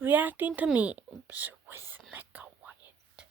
reacting to memes with Mecha Wyatt.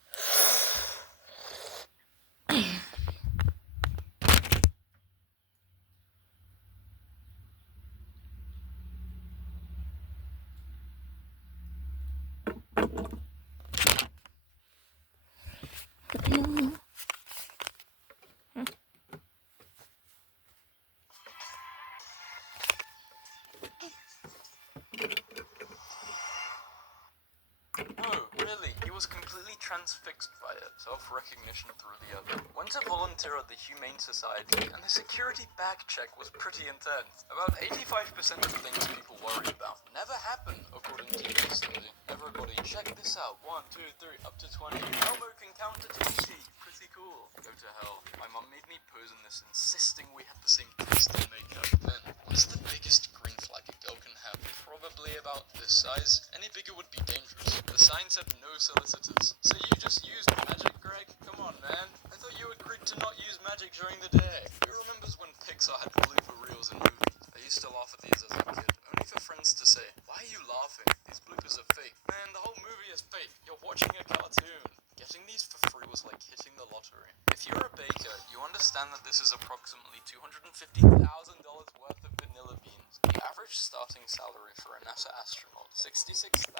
Oh, really? He was completely transfixed by it. Self-recognition through the other. Went to volunteer at the Humane Society, and the security bag check was pretty intense. About 85% of things people worry about never happen, according to the study. Everybody, check this out. 1, 2, 3, up to 20. Elmo can count to 20. Pretty cool. Go to hell. My mum made me pose in this, insisting we had the same taste in makeup. Then, what's the biggest green flag a girl can have? Probably about this size. Any bigger would be dangerous. The sign said no solicitors. So you just used magic, Greg? Come on, man. I thought you agreed to not use magic during the day. Who remembers when Pixar had blooper reels in movies? I used to laugh at these as a kid, only for friends to say, why are you laughing? These bloopers are fake. Man, the whole movie is fake. You're watching a cartoon. Getting these for free was like hitting the lottery. If you're a baker, you understand that this is approximately $250,000 worth of vanilla beans. The average starting salary for a NASA astronaut, $66,000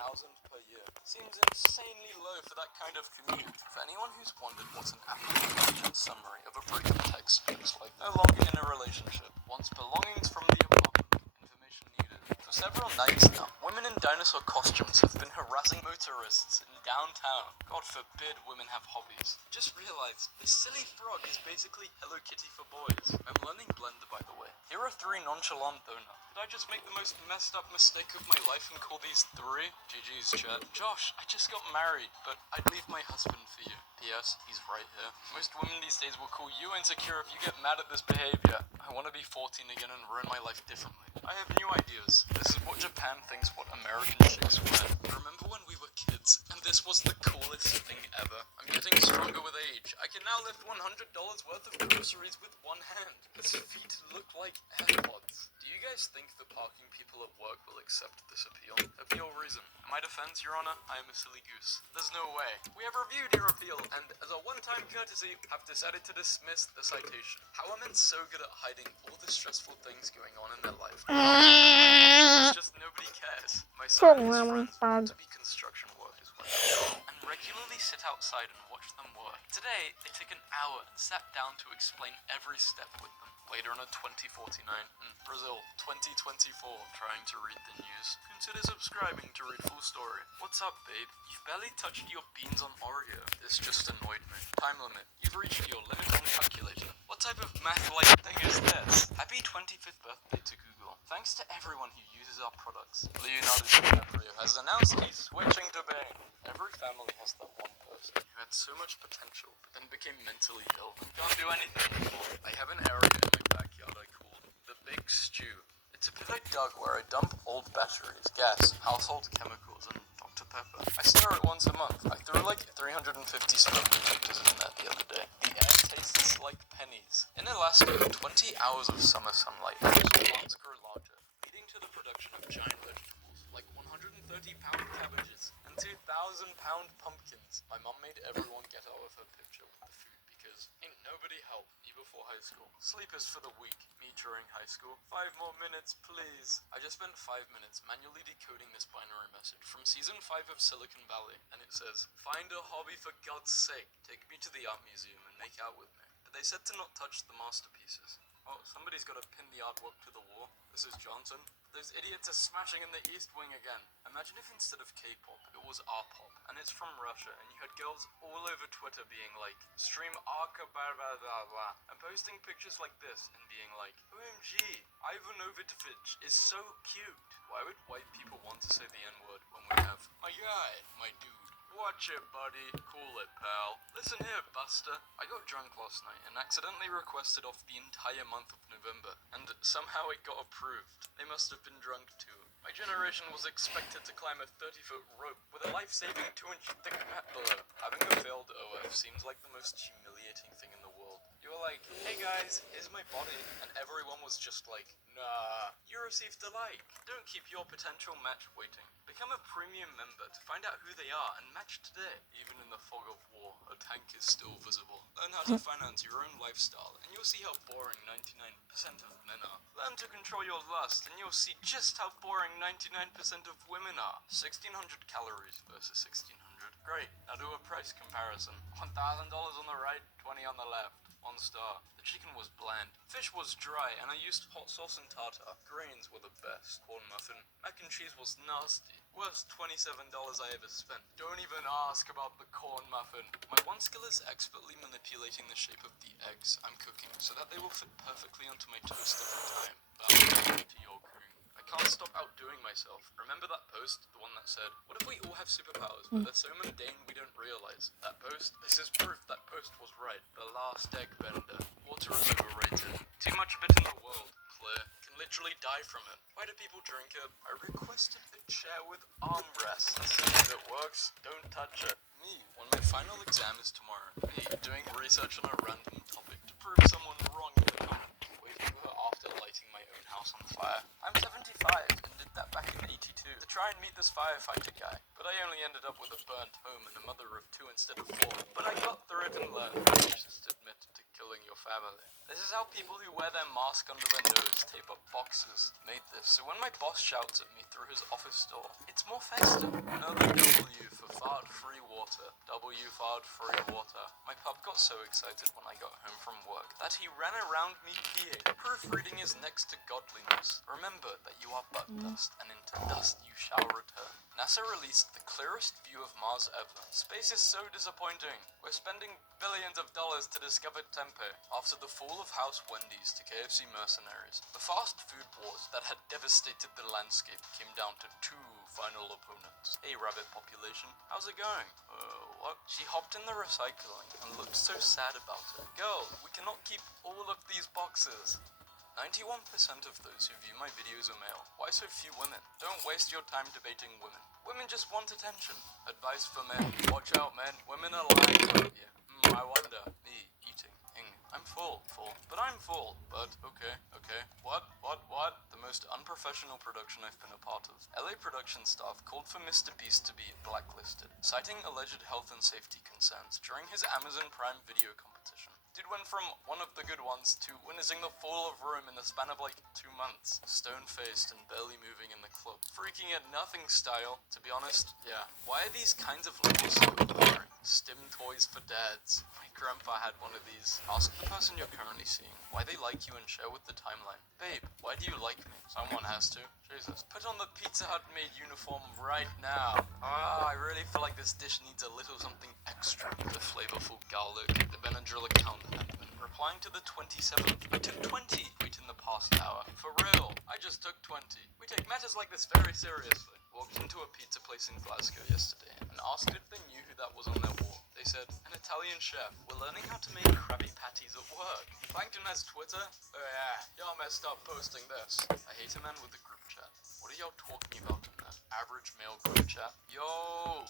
per year. Seems insanely low for that kind of commute. For anyone who's wondered what an application summary of a breakup text looks like, no longer in a relationship, wants belongings from the apartment, information needed. For several nights now, women in dinosaur costumes have been harassing motorists in downtown. God forbid women have hobbies. Just realized, this silly frog is basically Hello Kitty for boys. I'm learning Blender, by the way. Here are 3 nonchalant donuts. Did I just make the most messed up mistake of my life and call these 3? GG's, chat. Josh, I just got married, but I'd leave my husband for you. P.S. He's right here. Most women these days will call you insecure if you get mad at this behavior. I want to be 14 again and ruin my life differently. I have new ideas. This is what Japan thinks what American chicks wear. Remember when we were kids, and this was the coolest thing ever? I'm getting stronger with age. I can now lift $100 worth of groceries with one hand. His feet look like AirPods. Do you guys think the parking people at work will accept this appeal? Appeal reason. In my defense, Your Honor, I am a silly goose. There's no way. We have reviewed your appeal, and as a one-time courtesy, have decided to dismiss the citation. How are men so good at hiding all the stressful things going on in their life? It's just nobody cares. My son and his friends want to be construction workers one day, and regularly sit outside and watch them work. Today, they took an hour and sat down to explain every step with them. Later on a 2049, Brazil 2024, trying to read the news. Consider subscribing to read full story. What's up, babe? You've barely touched your beans on Oreo. This just annoyed me. Time limit. You've reached your limit on calculator. What type of math-like thing is this? Happy 25th birthday to Google. Thanks to everyone who uses our products. Leonardo DiCaprio has announced he's switching to Bing. Every family has that one person who had so much potential, but then became mentally ill and can't do anything anymore. I have an area in my backyard I call the Big Stew. It's a pit I dug where I dump old batteries, gas, household chemicals, and Dr. Pepper. I stir it once a month. I threw like 350 smoke detectors in there the other day. The air tastes like pennies. In Alaska, 20 hours of summer sunlight helps plants grow larger, leading to the production of giant vegetables, like 130-pound cabbages and 2,000-pound pumpkins. My mum made everyone get out of her picture with the food because ain't nobody helped me before high school. Sleep is for the weak. Me during high school. 5 more minutes, please. I just spent 5 minutes manually decoding this binary message from season 5 of Silicon Valley, and it says, find a hobby for God's sake. Take me to the art museum and make out with me. But they said to not touch the masterpieces. Oh, somebody's got to pin the artwork to the wall. This is Johnson. Those idiots are smashing in the East Wing again. Imagine if instead of K-pop, it was R-pop, and it's from Russia, and you had girls all over Twitter being like, stream Arka blah blah blah blah, and posting pictures like this, and being like, OMG, Ivanovich is so cute. Why would white people want to say the N-word when we have, my guy, my dude? Watch it, buddy. Cool it, pal. Listen here, Buster. I got drunk last night and accidentally requested off the entire month of November, and somehow it got approved. They must have been drunk too. My generation was expected to climb a 30-foot rope with a life-saving 2-inch thick mat below. Having a failed OF seems like the most humiliating thing in the world. You are were like, hey guys, here's my body, and everyone was just like, nah, you received a like. Don't keep your potential match waiting. Become a premium member to find out who they are and match today. Even in the fog of war, a tank is still visible. Learn how to finance your own lifestyle, and you'll see how boring 99% of men are. Learn to control your lust, and you'll see just how boring 99% of women are. 1600 calories versus 1600. Great, now do a price comparison. $1,000 on the right, 20 on the left. 1 star. The chicken was bland. Fish was dry, and I used hot sauce and tartar. Grains were the best. Corn muffin. Mac and cheese was nasty. Worst $27 I ever spent. Don't even ask about the corn muffin. My one skill is expertly manipulating the shape of the eggs I'm cooking so that they will fit perfectly onto my toast every time. Bow to your king. I can't stop outdoing myself. Remember that post? The one that said, what if we all have superpowers, but they're so mundane we don't realize? That post? This is proof that post was right. The last egg bender. Water is overrated. Too much of it in the world. Clear. Can literally die from it. Why do people drink it? I requested a chair with armrests. If it works, don't touch it. Me, when my final exam is tomorrow. Me, doing research on a random topic to prove someone wrong in the comments. Waving her after lighting my own house on fire. I'm 75 and did that back in 82 to try and meet this firefighter guy, but I only ended up with a burnt home and a mother of 2 instead of 4. But I got through it and learned. Just admit to killing your family. This is how people who wear their mask under their nose tape up boxes made this, so when my boss shouts at me through his office door, it's more festive. Another W for fart-free water. W fart-free water. My pup got so excited when I got home from work that he ran around me peeing. Proofreading is next to godliness. Remember that you are but dust, and into dust you shall return. NASA released the clearest view of Mars ever. Space is so disappointing. We're spending billions of dollars to discover Tempe after the fall of House Wendy's to KFC mercenaries. The fast food wars that had devastated the landscape came down to 2 final opponents. Hey rabbit population, how's it going? What? She hopped in the recycling and looked so sad about it. Girl, we cannot keep all of these boxes. 91% of those who view my videos are male. Why so few women? Don't waste your time debating women. Women just want attention. Advice for men. Watch out, men. Women are lying about you. I wonder. Me, eating. I'm full. But I'm full. But, okay. What? The most unprofessional production I've been a part of. LA production staff called for Mr. Beast to be blacklisted, citing alleged health and safety concerns during his Amazon Prime video competition. Dude went from one of the good ones to witnessing the fall of Rome in the span of like 2 months. Stone-faced and barely moving in the club. Freaking at nothing style, to be honest. Yeah. Why are these kinds of levels so boring? Stim toys for dads. My grandpa had one of these. Ask the person you're currently seeing why they like you and share with the timeline. Babe, why do you like me? Someone has to. Jesus. Put on the Pizza Hut made uniform right now. I really feel like this dish needs a little something extra. The flavorful garlic, the Benadryl account amendment. Replying to the 27th. I took 20. Wait in the past hour. For real. I just took 20. We take matters like this very seriously. Walked into a pizza place in Glasgow yesterday and asked if they knew who that was on their wall. They said, an Italian chef. We're learning how to make Krabby Patties at work. Plankton has Twitter? Oh yeah, y'all messed up posting this. I hate a man with a group chat. What are y'all talking about in that average male group chat? Yo,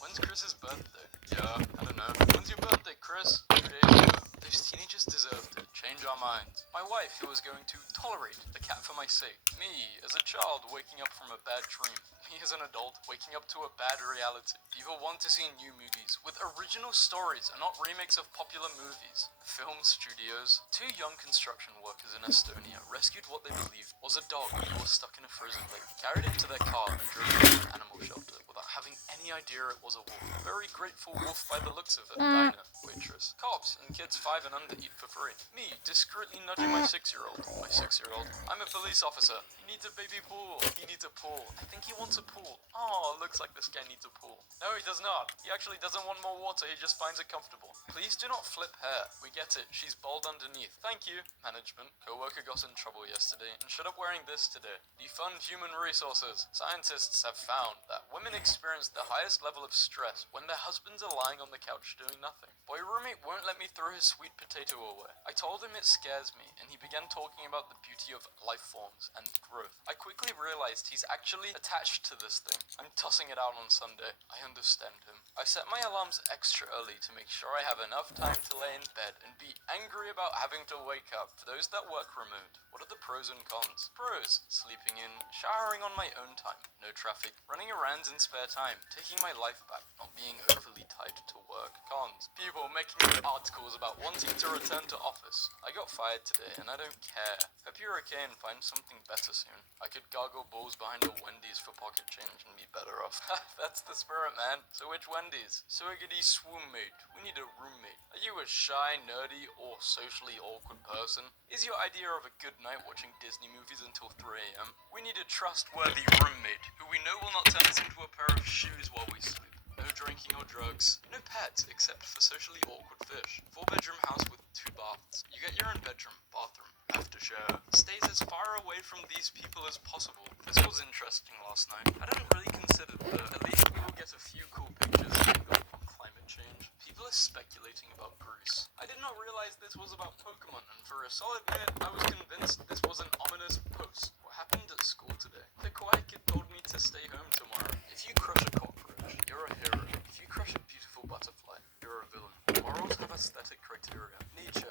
when's Chris's birthday? Yeah, I don't know. When's your birthday, Chris? 2 days ago. Those teenagers deserved it. Change our minds. My wife, who was going to tolerate the cat for my sake. Me, as a child, waking up from a bad dream. Me as an adult, waking up to a bad reality. People want to see new movies with original stories and not remakes of popular movies. Film studios. 2 young construction workers in Estonia rescued what they believed was a dog who was stuck in a frozen lake, carried it to their car and drove it to an animal shelter without having any idea it was a wolf. Very grateful wolf by the looks of it. Diner, waitress. Cops and kids 5 and under eat for free. Me, discreetly nudging my 6-year-old. My 6-year-old. I'm a police officer. He needs a baby pool. He needs a pool. I think he wants a pool. Oh, looks like this guy needs a pool. No, he does not. He actually doesn't want more water. He just finds it comfortable. Please do not flip hair. We get it. She's bald underneath. Thank you. Management. Coworker got in trouble yesterday and showed up wearing this today. Defund human resources. Scientists have found that women experience the highest highest level of stress when their husbands are lying on the couch doing nothing. Boy roommate won't let me throw his sweet potato away. I told him it scares me, and he began talking about the beauty of life forms and growth. I quickly realized he's actually attached to this thing. I'm tossing it out on Sunday. I understand him. I set my alarms extra early to make sure I have enough time to lay in bed and be angry about having to wake up. For those that work remote, what are the pros and cons? Pros: sleeping in, showering on my own time, no traffic, running errands in spare time, taking my life back, not being overly tied to work. Cons: people making articles about wanting to return to office. I got fired today and I don't care. Hope you're okay and find something better soon. I could gargle balls behind a Wendy's for pocket change and be better off. That's the spirit, man. So which Wendy's? Swiggity swoon mate. We need a roommate. Are you a shy, nerdy, or socially awkward person? Is your idea of a good night watching Disney movies until 3 a.m.? We need a trustworthy roommate who we know will not turn us into a pair of shoes while we sleep. No drinking or drugs. No pets, except for socially awkward fish. 4-bedroom house with 2 baths. You get your own bedroom, bathroom, have to share. Stays as far away from these people as possible. This was interesting last night. I didn't really consider that. At least we will get a few cool pictures on climate change. People are speculating about Greece. I did not realize this was about Pokemon, and for a solid minute I was convinced this was an ominous post. What happened at school today? The quiet kid told me to stay home tomorrow. If you crush a cockroach, you're a hero. If you crush a beautiful butterfly, you're a villain. Morals have aesthetic criteria. Nietzsche.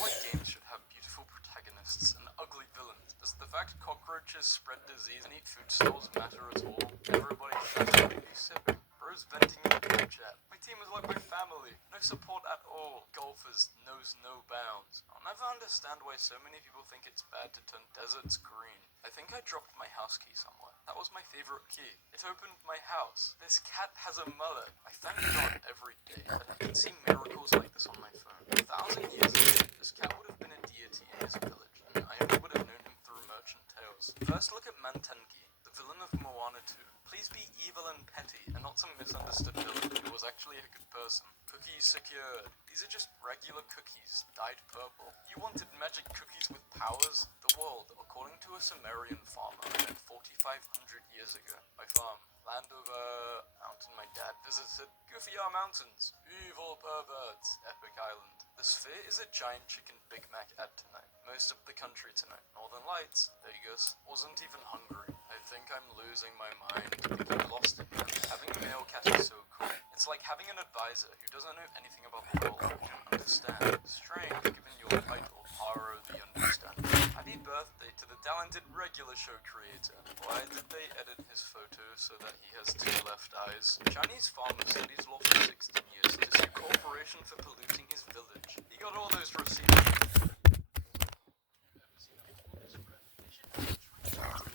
Why games should have beautiful protagonists and ugly villains? Does the fact cockroaches spread disease and eat food stalls matter at all? Everybody fascinating be sipping. Bros venting in the chat. My team is like my family. No support at all. Golfers knows no bounds. I'll never understand why so many people think it's bad to turn deserts green. I think I dropped my house key somewhere. That was my favorite key. It opened my house. This cat has a mullet. I thank God every day that I can see miracles like this on my phone. 1,000 years ago, this cat would have been a deity in his village, and I only would have known him through merchant tales. First look at Mantenki, the villain of Moana 2. Please be evil and petty, and not some misunderstood villain who was actually a good person. Cookies secured. These are just regular cookies, dyed purple. You wanted magic cookies with powers? The world, according to a Sumerian farmer, 4,500 years ago. My farm, land of mountain my dad visited. Goofy Mountains, evil perverts, epic island. The Sphere is a giant chicken Big Mac ad tonight. Most of the country tonight. Northern Lights, Vegas, wasn't even hungry. I think I'm losing my mind, thinking lost in here. Having a male cat is so cool. It's like having an advisor who doesn't know anything about the world and can understand. Strange, given your title, Haro the Understander. Happy birthday to the talented regular show creator. Why did they edit his photo so that he has 2 left eyes? Chinese farmer said he's lost 16 years to sue corporation for polluting his village. He got all those receipts.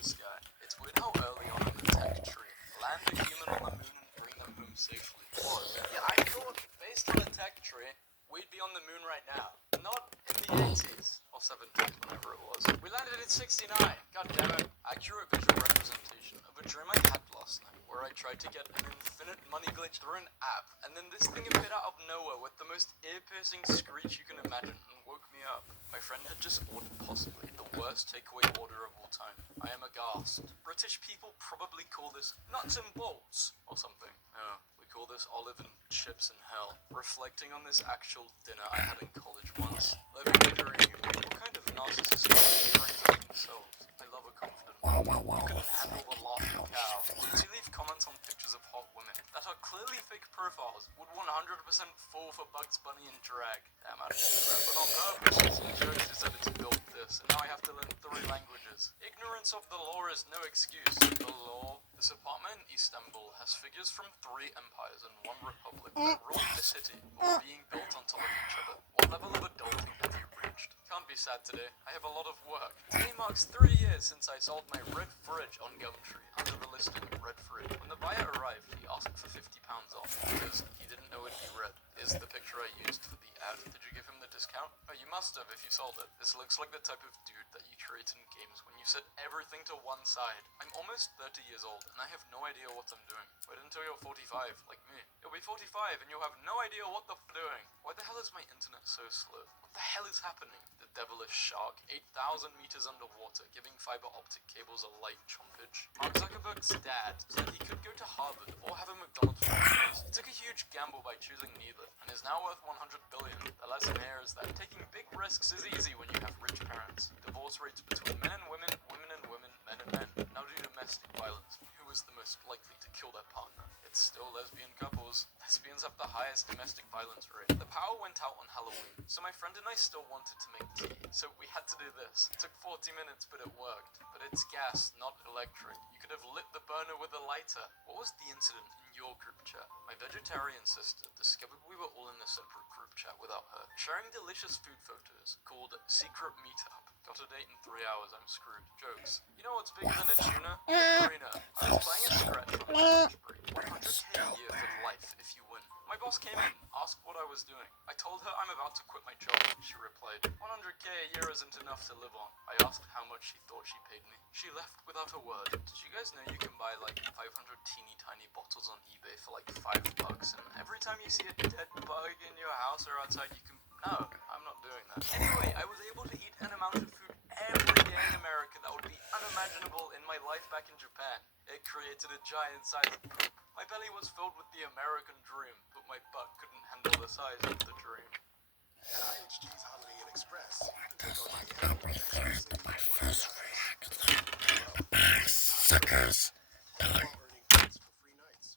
Sky. It's weird how early on in the tech tree, land a human on the moon and bring them home safely. Was. Yeah, I thought, based on the tech tree, we'd be on the moon right now. Not in the 80s, or 70s, whenever it was. We landed at 69, god damn it. Accurate visual representation of a dream I had last night, where I tried to get an infinite money glitch through an app, and then this thing appeared out of nowhere with the most ear-piercing screech you can imagine, and woke me up. My friend had just ordered possibly the worst takeaway order of all time. I am aghast. British people probably call this nuts and bolts, or something. No, we call this olive and chips in hell. Reflecting on this actual dinner I had in college once. Living a dream. What kind of narcissist dreams of themselves? I love a confident woman. You couldn't handle the laughing cow. To leave comments on pictures of hot women that are clearly fake profiles would 100% fall for Bugs Bunny and drag. Damn, I didn't do that, but on purpose. Jokes decided to build this, and now I have to learn 3 languages. Ignorance of the law is no excuse. The law. This apartment in Istanbul has figures from 3 empires and 1 republic that ruled the city, all being built on top of each other. What level of adulting have you reached? Can't be sad today. I have a lot of work. Today marks 3 years since I sold my red fridge on Gumtree under the listing red fridge. When the buyer arrived, he asked for £50 off because he didn't know it'd be red. Is the picture I used for the ad. Did you give him the discount? Oh, you must have if you sold it. This looks like the type of dude that you create in games when you set everything to one side. I'm almost 30 years old and I have no idea what I'm doing. Wait until you're 45, like me. You'll be 45 and you'll have no idea what the doing. Why the hell is my internet so slow? What the hell is happening? The devilish shark, 8,000 meters underwater, giving fiber optic cables a light chompage. Mark Zuckerberg's dad said he He could go to Harvard or have a McDonald's franchise. He took a huge gamble by choosing neither, and is now worth 100 billion. The lesson here is that taking big risks is easy when you have rich parents. Divorce rates between men and women, women and women, men and men. Now do domestic violence. Who is the most likely to kill their partner? It's still lesbian couples. Lesbians have the highest domestic violence rate. The power went out on Halloween, so my friend and I still wanted to make tea. So we had to do this. It took 40 minutes, but it worked. But it's gas, not electric. You could have lit the burner with a lighter. What was the incident in your group chat? My vegetarian sister discovered we were all in a separate group chat without her, sharing delicious food photos called Secret Meetup. Got a date in 3 hours, I'm screwed. Jokes. You know what's bigger than a tuna? A marina. I was playing a scratch on my lunch break. 100k a year for life if you win. My boss came in, asked what I was doing. I told her I'm about to quit my job. She replied, 100k a year isn't enough to live on. I asked how much she thought she paid me. She left without a word. Did you guys know you can buy like 500 teeny tiny bottles on eBay for like $5? And every time you see a dead bug in your house or outside, you can... No, I'm not doing that. Anyway, I was able to eat an amount of food every day in America that would be unimaginable in my life back in Japan. It created a giant size of poop. My belly was filled with the American dream, but my butt couldn't handle the size of the dream. At IHG's Holiday Inn Express, you can click on Miami with exclusivity for 48 hours. Suckers.